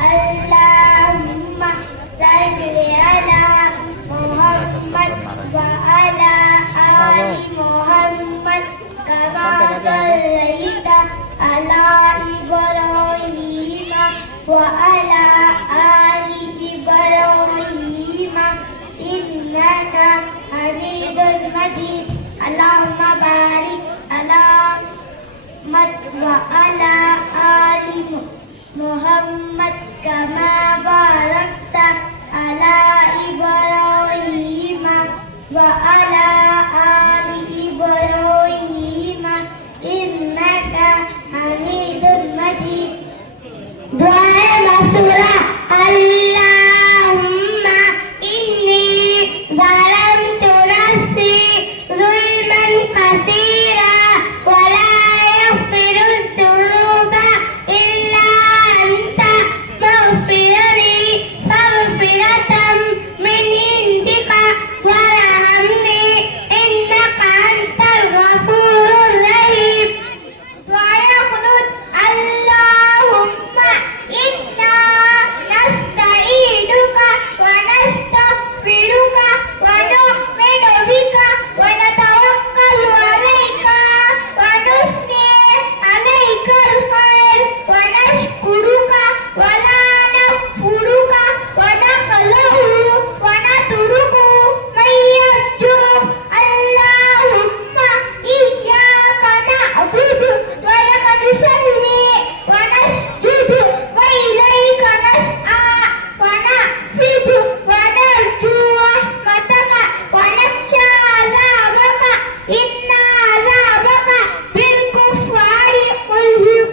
اللهم صل على محمد وعلى آل محمد كما صليت على إبراهيم وعلى آل إبراهيم إنك حميد مجيد اللهم بارك على محمد وعلى آل محمد كما باركت على إبراهيم وعلى آل إبراهيم إنك حميد مجيد. دعاء مسورة. اللهم إني ظلمت نفسي ظلما كثيرا ولا يغفر الذنوب إلا أنت فاغفر لي مغفرة من عندك وارحمني إنك أنت الغفور الرحيم. ويقول اللهم إنا نستعينك ونستغفرك ونؤمن بك ونتوكل عليك ونثني عليك الخير ونشكرك ولا نكفرك ونخلع ونترك من يرجوك. اللهم إياك نعبد ولك نصلي ونسجد وإليك نسعى ونحفظ ونرجو رحمتك ونخشى عذابك إن عذابك بالكفار ملهم.